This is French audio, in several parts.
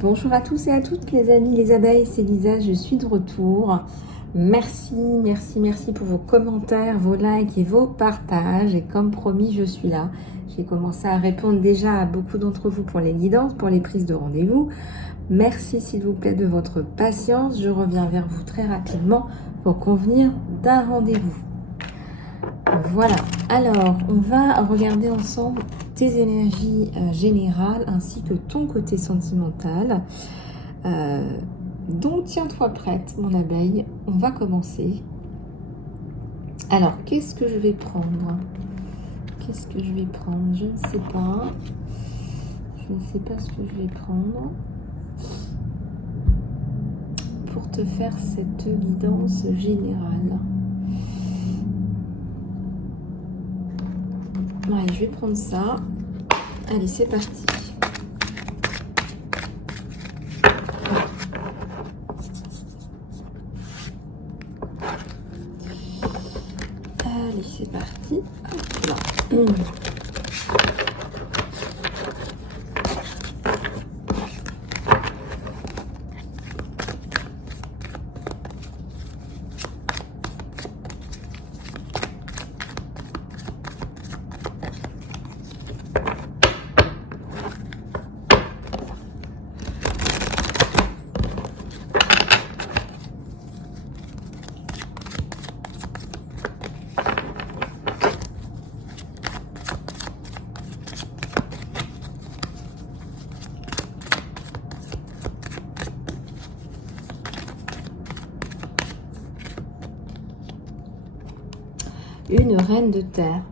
Bonjour à tous et à toutes les amis, les abeilles, c'est Lisa, je suis de retour. Merci pour vos commentaires, vos likes et vos partages. Et comme promis, je suis là. J'ai commencé à répondre déjà à beaucoup d'entre vous pour les guidances, pour les prises de rendez-vous. Merci s'il vous plaît de votre patience. Je reviens vers vous très rapidement pour convenir d'un rendez-vous. Voilà, alors on va regarder ensemble tes énergies générales ainsi que ton côté sentimental. Donc tiens-toi prête mon abeille, on va commencer. Alors qu'est-ce que je vais prendre? Qu'est-ce que je vais prendre? Je ne sais pas. Je ne sais pas ce que je vais prendre pour te faire cette guidance générale. Ouais, je vais prendre ça. Allez, c'est parti. Allez, c'est parti. Hop là. Une reine de terre.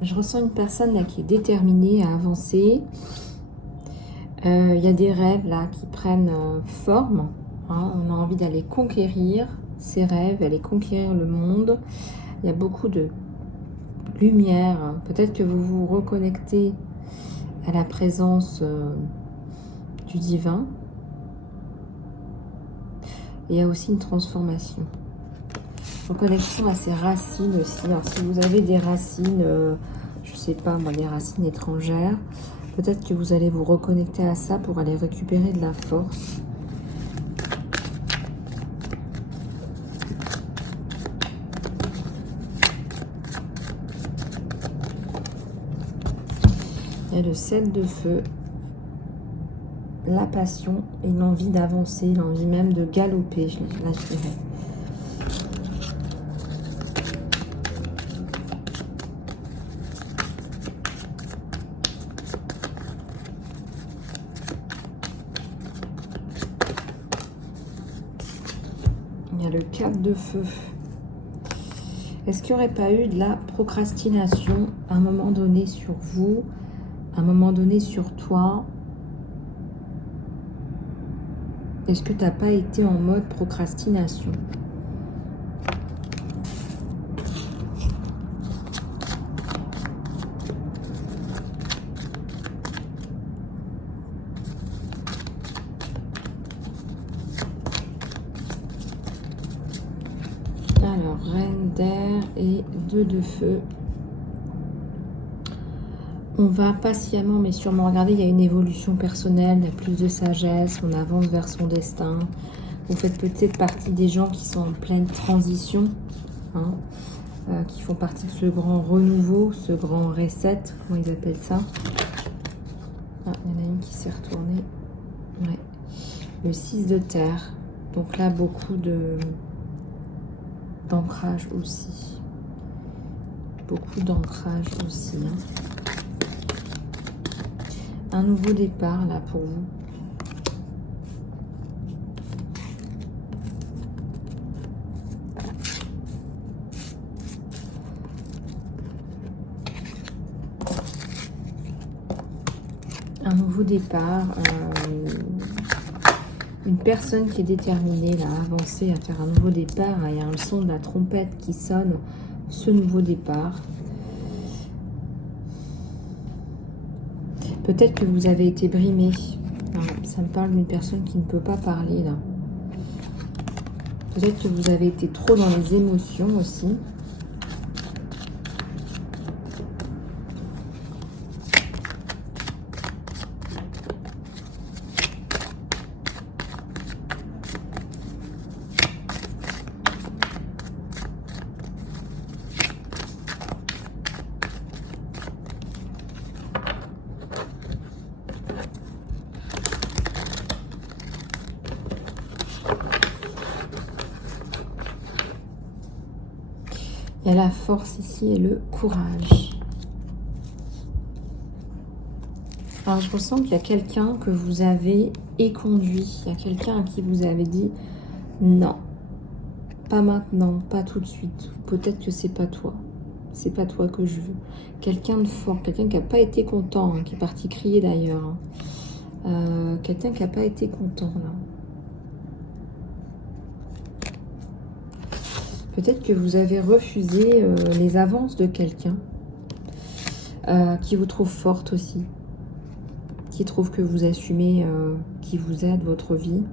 Je ressens une personne là qui est déterminée à avancer. Il y a des rêves là qui prennent forme. Hein. On a envie d'aller conquérir ces rêves, aller conquérir le monde. Il y a beaucoup de lumière. Hein. Peut-être que vous vous reconnectez à la présence du divin. Il y a aussi une transformation. Reconnexion à ses racines aussi. Alors, si vous avez des racines, je ne sais pas moi, des racines étrangères, peut-être que vous allez vous reconnecter à ça pour aller récupérer de la force. Il y a le 7 de feu, la passion et l'envie d'avancer, l'envie même de galoper, là je dirais. Il y a le 4 de feu. Est-ce qu'il n'y aurait pas eu de la procrastination à un moment donné sur vous, à un moment donné sur toi? Est-ce que tu n'as pas été en mode procrastination? Alors, reine d'air et 2 de feu. On va patiemment mais sûrement regarder, il y a une évolution personnelle, il y a plus de sagesse, on avance vers son destin. Vous faites peut-être partie des gens qui sont en pleine transition, hein, qui font partie de ce grand renouveau, ce grand reset, comment ils appellent ça. Ah, il y en a une qui s'est retournée. Ouais. Le 6 de terre. Donc là, beaucoup d'ancrage aussi. Beaucoup d'ancrage aussi. Hein. Un nouveau départ là pour vous. Un nouveau départ. Une personne qui est déterminée là, à avancer, à faire un nouveau départ. Il y a un son de la trompette qui sonne ce nouveau départ. Peut-être que vous avez été brimé. Ça me parle d'une personne qui ne peut pas parler là. Peut-être que vous avez été trop dans les émotions aussi. Il y a la force ici et le courage. Alors, je ressens qu'il y a quelqu'un que vous avez éconduit. Il y a quelqu'un à qui vous avez dit non, pas maintenant, pas tout de suite. Peut-être que c'est pas toi. C'est pas toi que je veux. Quelqu'un de fort, quelqu'un qui n'a pas été content, hein, qui est parti crier d'ailleurs. Quelqu'un qui n'a pas été content là. Peut-être que vous avez refusé les avances de quelqu'un qui vous trouve forte aussi, qui trouve que vous assumez qui vous êtes, votre vie.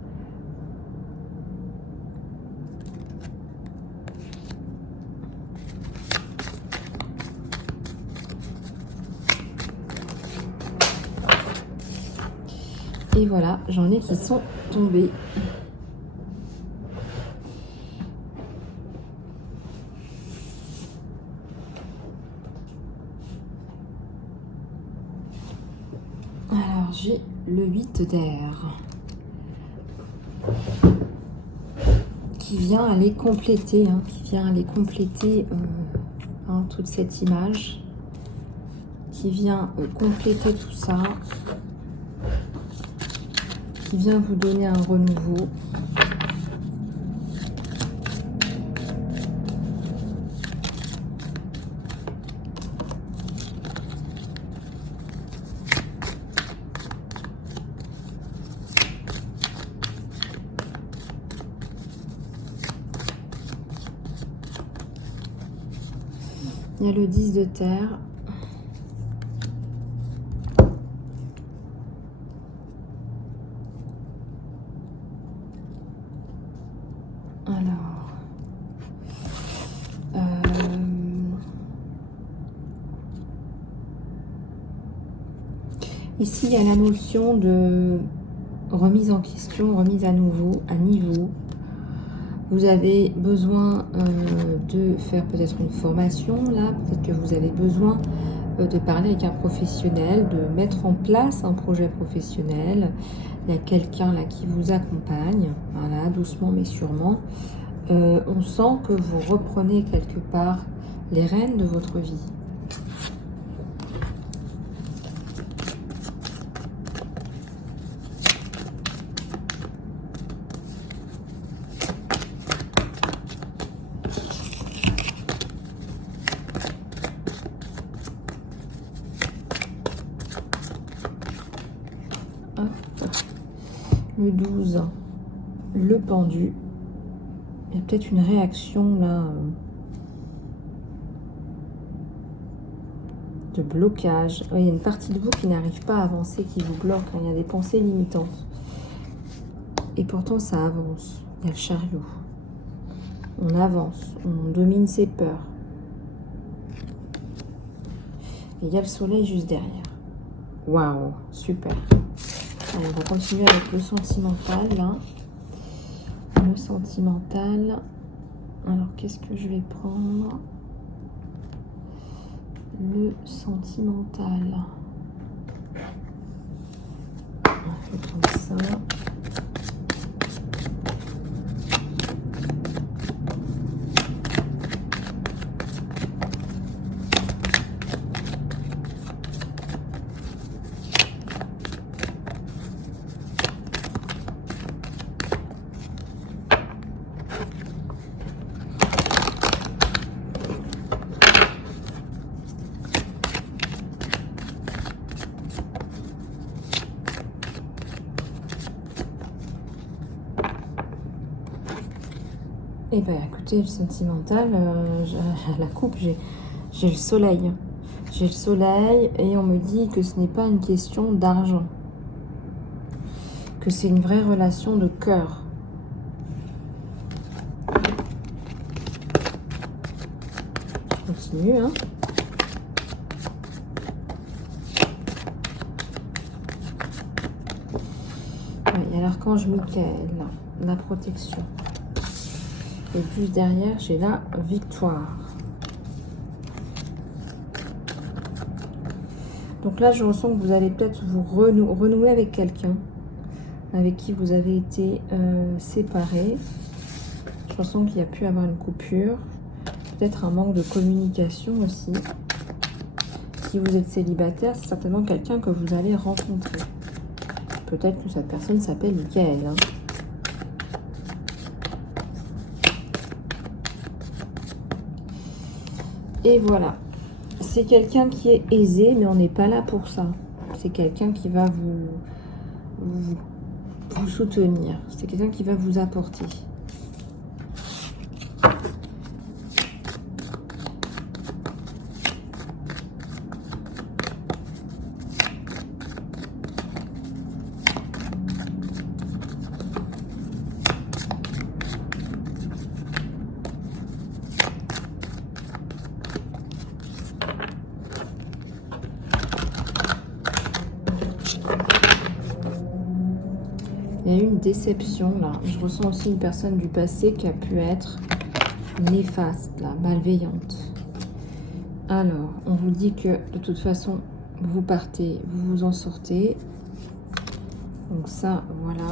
Et voilà, j'en ai qui sont tombés. Alors, j'ai le 8 d'air qui vient aller compléter, toute cette image, qui vient compléter tout ça, qui vient vous donner un renouveau. Il y a le 10 de terre. Alors, ici, il y a la notion de remise en question, remise à nouveau, à niveau. Vous avez besoin de faire peut-être une formation, là. Peut-être que vous avez besoin de parler avec un professionnel, de mettre en place un projet professionnel. Il y a quelqu'un là qui vous accompagne, voilà, doucement mais sûrement. On sent que vous reprenez quelque part les rênes de votre vie. Le 12, le pendu. Il y a peut-être une réaction là de blocage. Oui, il y a une partie de vous qui n'arrive pas à avancer, qui vous bloque. Il y a des pensées limitantes. Et pourtant, ça avance. Il y a le chariot. On avance, on domine ses peurs. Et il y a le soleil juste derrière. Waouh, super. Allez, on va continuer avec le sentimental, là. Le sentimental. Alors, qu'est-ce que je vais prendre? Le sentimental. On fait comme ça. Eh bien, écoutez, le sentimental, à la coupe, j'ai le soleil. J'ai le soleil et on me dit que ce n'est pas une question d'argent. Que c'est une vraie relation de cœur. Je continue, hein. Ouais, il y a l'archange Michael, la protection. Et juste derrière, j'ai la victoire. Donc là, je ressens que vous allez peut-être vous renouer avec quelqu'un avec qui vous avez été séparés. Je ressens qu'il y a pu avoir une coupure. peut-être un manque de communication aussi. Si vous êtes célibataire, c'est certainement quelqu'un que vous allez rencontrer. Peut-être que cette personne s'appelle Michael. Hein. Et voilà. C'est quelqu'un qui est aisé, mais on n'est pas là pour ça. C'est quelqu'un qui va vous soutenir. C'est quelqu'un qui va vous apporter. Il y a eu une déception là. Je ressens aussi une personne du passé qui a pu être néfaste, là, malveillante. Alors, on vous dit que de toute façon, vous partez, vous vous en sortez. Donc ça, voilà.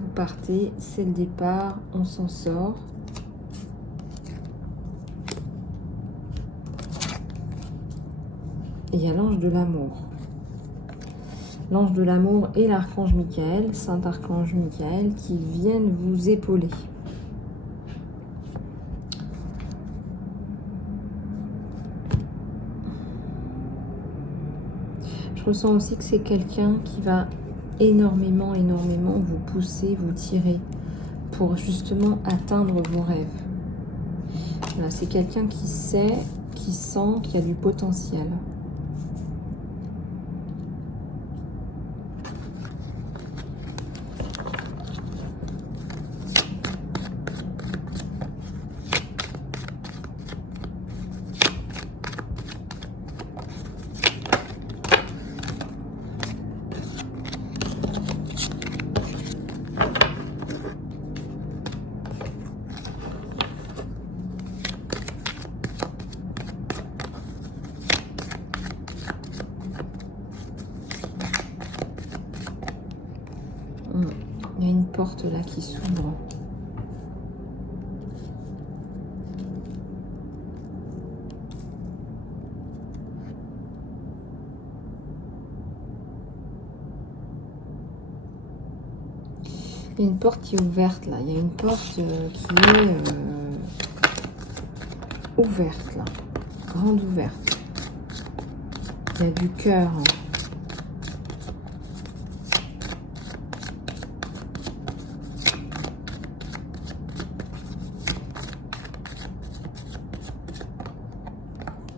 Vous partez, c'est le départ, on s'en sort. Et il y a l'ange de l'amour. L'ange de l'amour et l'archange Michael, Saint-Archange Michael, qui viennent vous épauler. Je ressens aussi que c'est quelqu'un qui va énormément vous pousser, vous tirer pour justement atteindre vos rêves. Voilà, c'est quelqu'un qui sait, qui sent qu'il y a du potentiel. Il y a une porte là qui s'ouvre. Il y a une porte qui est ouverte là. Il y a une porte qui est ouverte là. Grande ouverte. Il y a du cœur.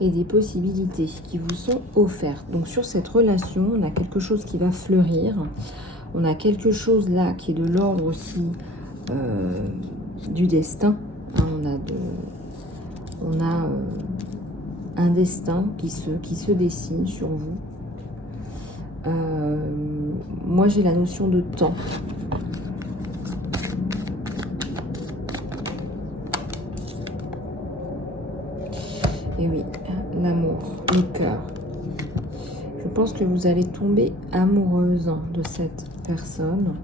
Et des possibilités qui vous sont offertes. Donc sur cette relation, on a quelque chose qui va fleurir. On a quelque chose là qui est de l'ordre aussi du destin. Hein, on a un destin qui se dessine sur vous. Moi, j'ai la notion de temps. Et oui, l'amour, le cœur. Je pense que vous allez tomber amoureuse de cette personne.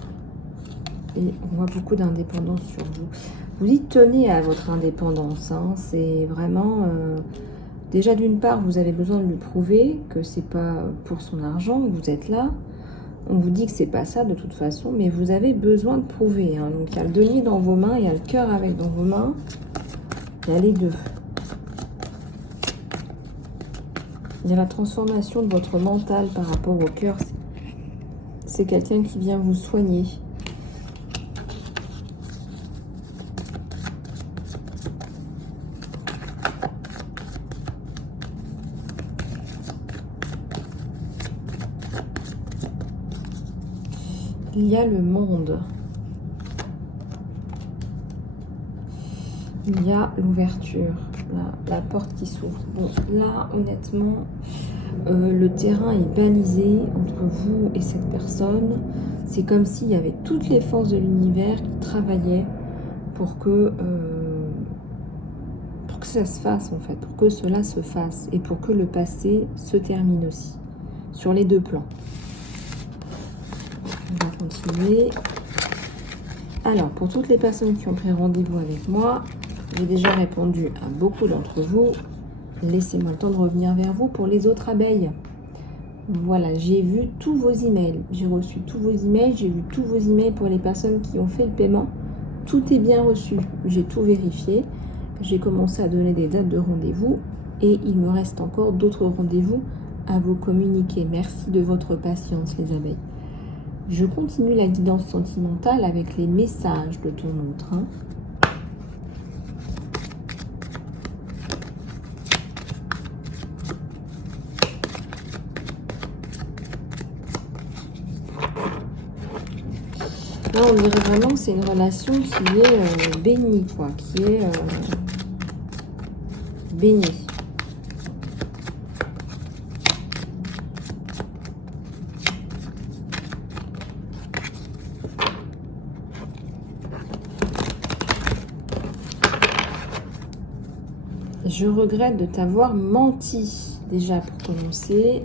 Et on voit beaucoup d'indépendance sur vous. Vous y tenez à votre indépendance. Hein. C'est vraiment... déjà, d'une part, vous avez besoin de lui prouver que c'est pas pour son argent que vous êtes là. On vous dit que c'est pas ça de toute façon, mais vous avez besoin de prouver. Hein. Donc, il y a le denier dans vos mains, il y a le cœur avec dans vos mains. Il y a les deux. Il y a la transformation de votre mental par rapport au cœur. C'est quelqu'un qui vient vous soigner. Il y a le monde. Il y a l'ouverture. La porte qui s'ouvre. Bon, là, honnêtement, le terrain est balisé entre vous et cette personne. C'est comme s'il y avait toutes les forces de l'univers qui travaillaient pour que ça se fasse, en fait. Pour que cela se fasse. Et pour que le passé se termine aussi. Sur les deux plans. On va continuer. Alors, pour toutes les personnes qui ont pris rendez-vous avec moi, J'ai déjà répondu à beaucoup d'entre vous. Laissez-moi le temps de revenir vers vous pour les autres abeilles. Voilà, j'ai vu tous vos emails. J'ai reçu tous vos emails. J'ai vu tous vos emails pour les personnes qui ont fait le paiement. Tout est bien reçu. J'ai tout vérifié. J'ai commencé à donner des dates de rendez-vous. Et il me reste encore d'autres rendez-vous à vous communiquer. Merci de votre patience, les abeilles. Je continue la guidance sentimentale avec les messages de ton autre. Là, on dirait vraiment que c'est une relation qui est bénie, quoi, qui est bénie. Je regrette de t'avoir menti, déjà pour commencer.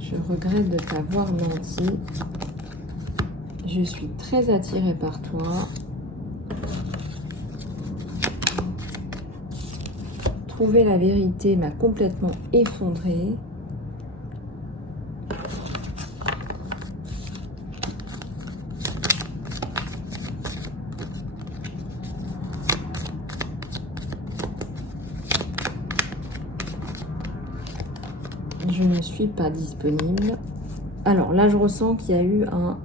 Je regrette de t'avoir menti. Je suis très attirée par toi. Trouver la vérité m'a complètement effondrée. Je ne suis pas disponible. Alors là, je ressens qu'il y a eu un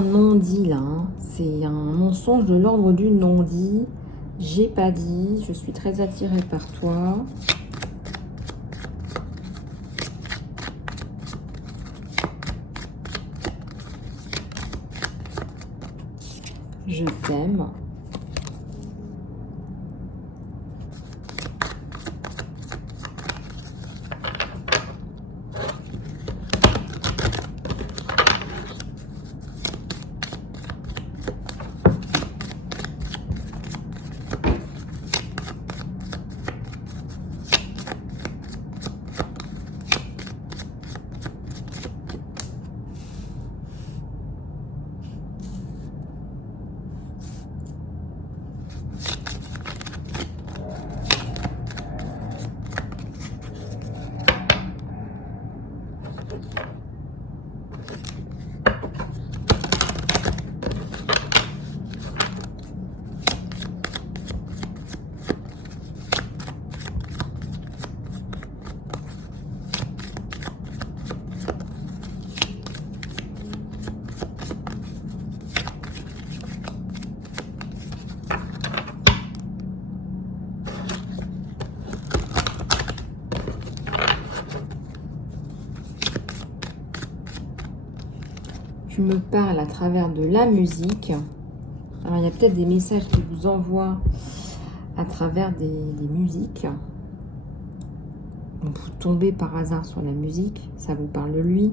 non-dit là. Hein. C'est un mensonge de l'ordre du non-dit. J'ai pas dit. Je suis très attirée par toi. Je t'aime. Tu me parles à travers de la musique. Alors, il y a peut-être des messages qui vous envoient à travers des musiques. Donc, vous tombez par hasard sur la musique. Ça vous parle de lui.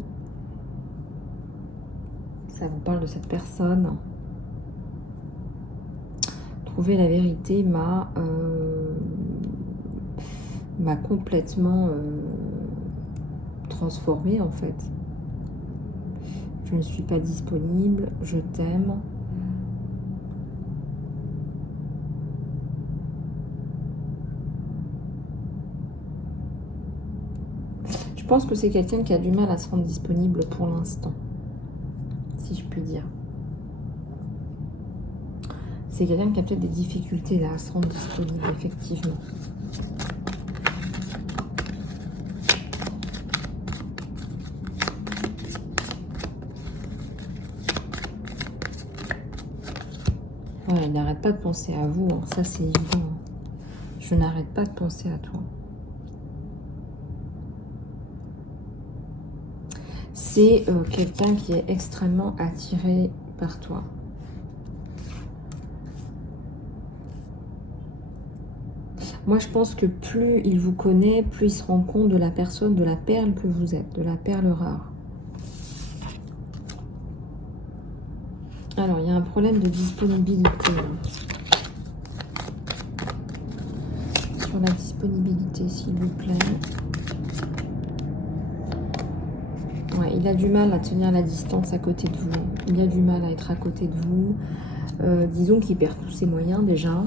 Ça vous parle de cette personne. Trouver la vérité m'a complètement transformée en fait. Je ne suis pas disponible, je t'aime. Je pense que c'est quelqu'un qui a du mal à se rendre disponible pour l'instant, si je puis dire. C'est quelqu'un qui a peut-être des difficultés là à se rendre disponible, effectivement. Ouais, il n'arrête pas de penser à vous, hein. Ça c'est évident. Je n'arrête pas de penser à toi. C'est quelqu'un qui est extrêmement attiré par toi. Moi, je pense que plus il vous connaît, plus il se rend compte de la personne, de la perle que vous êtes, de la perle rare. Alors, il y a un problème de disponibilité. Sur la disponibilité, s'il vous plaît. Ouais, il a du mal à tenir la distance à côté de vous. Il a du mal à être à côté de vous. Disons qu'il perd tous ses moyens déjà.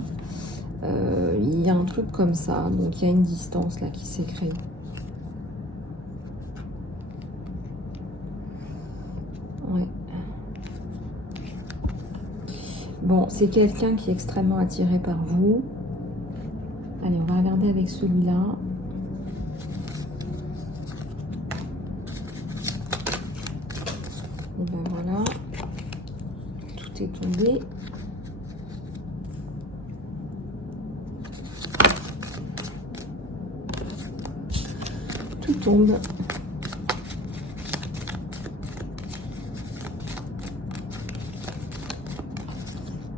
Il y a un truc comme ça. Donc il y a une distance là qui s'est créée. Ouais. Bon, c'est quelqu'un qui est extrêmement attiré par vous. Allez, on va regarder avec celui-là. Et ben voilà. Tout est tombé. Tout tombe.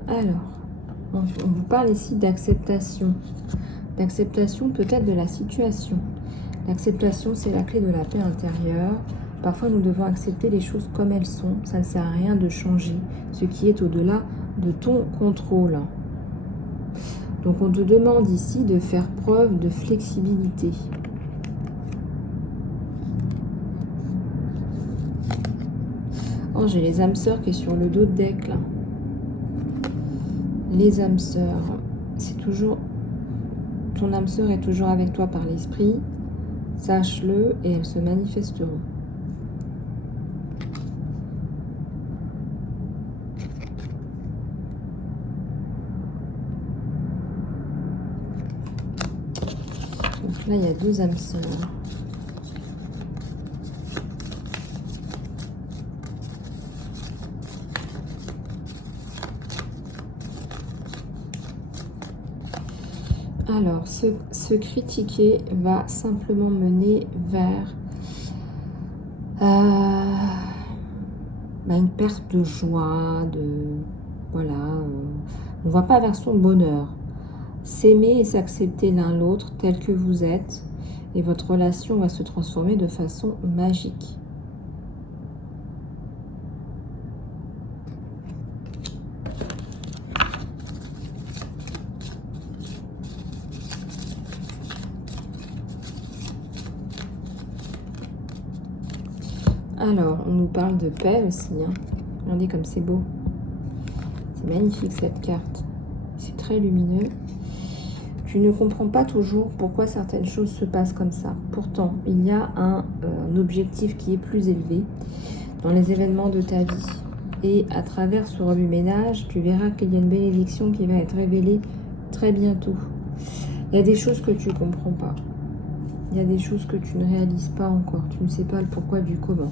Alors, on vous parle ici d'acceptation. D'acceptation peut-être de la situation. L'acceptation, c'est la clé de la paix intérieure. Parfois, nous devons accepter les choses comme elles sont. Ça ne sert à rien de changer ce qui est au-delà de ton contrôle. Donc, on te demande ici de faire preuve de flexibilité. Oh, j'ai les âmes sœurs qui est sur le dos de deck, là. Les âmes sœurs, c'est toujours... Ton âme sœur est toujours avec toi par l'esprit. Sache-le et elles se manifesteront. Donc là, il y a deux âmes sœurs. Alors, se critiquer va simplement mener vers une perte de joie, voilà, on ne va pas vers son bonheur. S'aimer et s'accepter l'un l'autre tel que vous êtes, et votre relation va se transformer de façon magique. Alors, on nous parle de paix aussi. Hein. Regardez comme c'est beau. C'est magnifique cette carte. C'est très lumineux. Tu ne comprends pas toujours pourquoi certaines choses se passent comme ça. Pourtant, il y a un objectif qui est plus élevé dans les événements de ta vie. Et à travers ce remue-ménage, tu verras qu'il y a une bénédiction qui va être révélée très bientôt. Il y a des choses que tu ne comprends pas. Il y a des choses que tu ne réalises pas encore. Tu ne sais pas le pourquoi du comment.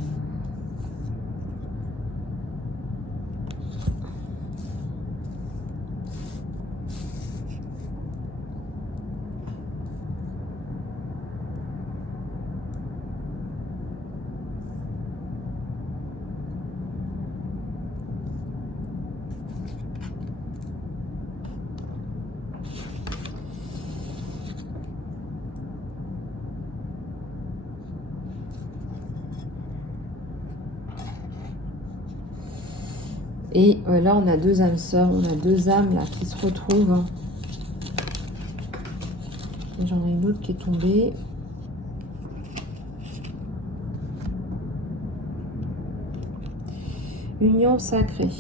Et là, on a deux âmes sœurs, on a deux âmes là qui se retrouvent. J'en ai une autre qui est tombée. Union sacrée.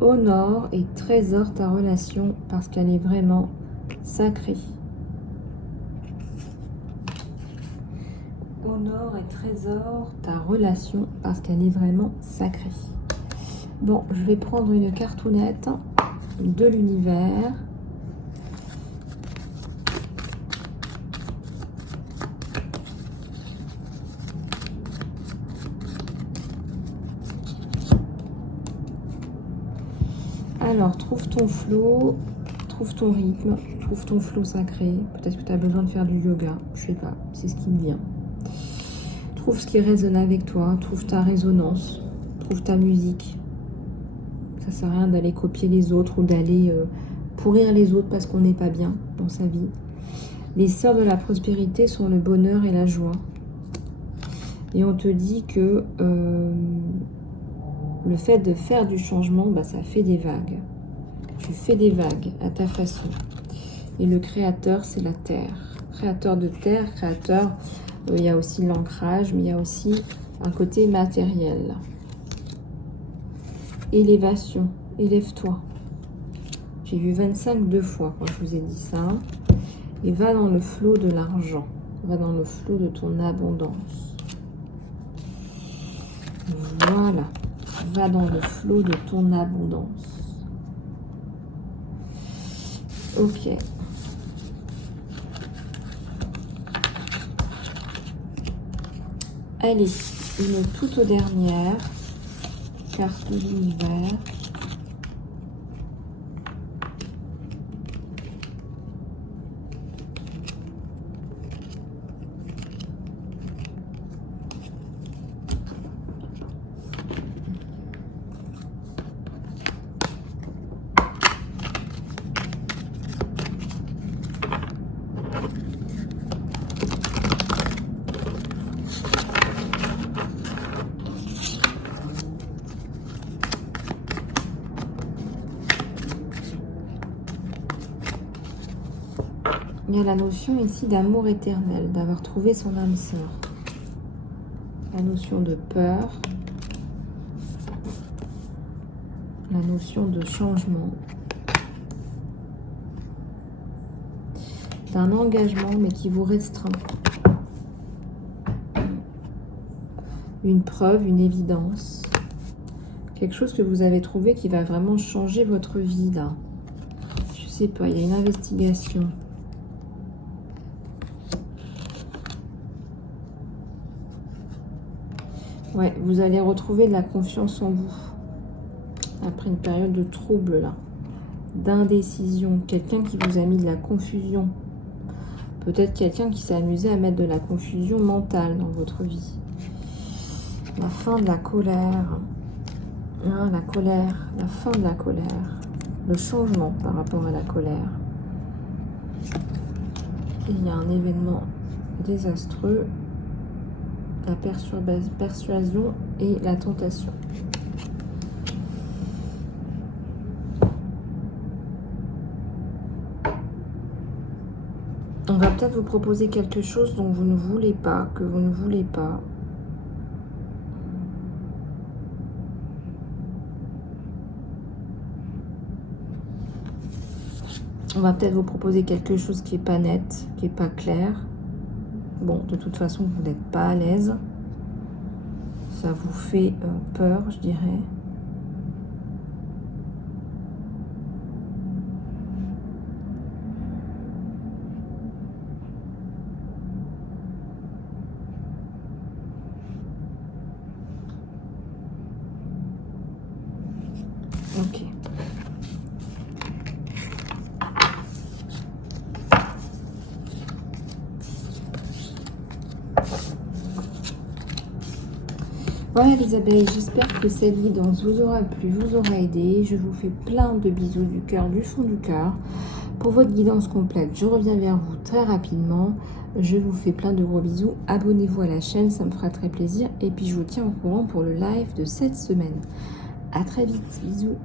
Honore et trésore ta relation parce qu'elle est vraiment sacrée. Honore et trésore ta relation parce qu'elle est vraiment sacrée. Bon, je vais prendre une cartoonette de l'univers. Alors, trouve ton flow, trouve ton rythme, trouve ton flow sacré. Peut-être que tu as besoin de faire du yoga, je sais pas, c'est ce qui me vient. Trouve ce qui résonne avec toi, trouve ta résonance, trouve ta musique. Ça sert à rien d'aller copier les autres ou d'aller pourrir les autres parce qu'on n'est pas bien dans sa vie. Les sœurs de la prospérité sont le bonheur et la joie. Et on te dit que le fait de faire du changement, bah, ça fait des vagues. Tu fais des vagues à ta façon. Et le créateur, c'est la terre. Créateur de terre, créateur, il y a aussi l'ancrage, mais il y a aussi un côté matériel. Élévation, élève-toi. J'ai vu 25 deux fois quand je vous ai dit ça. Et va dans le flot de l'argent. Va dans le flot de ton abondance. Voilà. Va dans le flot de ton abondance. Ok. Allez, une toute dernière carte de l'univers. Il y a la notion ici d'amour éternel, d'avoir trouvé son âme sœur. La notion de peur. La notion de changement. D'un engagement, mais qui vous restreint. Une preuve, une évidence. Quelque chose que vous avez trouvé qui va vraiment changer votre vie, là. Je sais pas, il y a une investigation. Ouais, vous allez retrouver de la confiance en vous. Après une période de trouble, là. D'indécision. Quelqu'un qui vous a mis de la confusion. Peut-être quelqu'un qui s'est amusé à mettre de la confusion mentale dans votre vie. La fin de la colère. Hein, la colère. La fin de la colère. Le changement par rapport à la colère. Il y a un événement désastreux. La persuasion et la tentation. On va peut-être vous proposer quelque chose dont vous ne voulez pas, que vous ne voulez pas. On va peut-être vous proposer quelque chose qui n'est pas net, qui n'est pas clair. Bon, de toute façon, vous n'êtes pas à l'aise. Ça vous fait peur, je dirais. Ok. Voilà les abeilles, j'espère que cette guidance vous aura plu, vous aura aidé. Je vous fais plein de bisous du cœur, du fond du cœur. Pour votre guidance complète, je reviens vers vous très rapidement. Je vous fais plein de gros bisous. Abonnez-vous à la chaîne, ça me fera très plaisir. Et puis je vous tiens au courant pour le live de cette semaine. À très vite, bisous.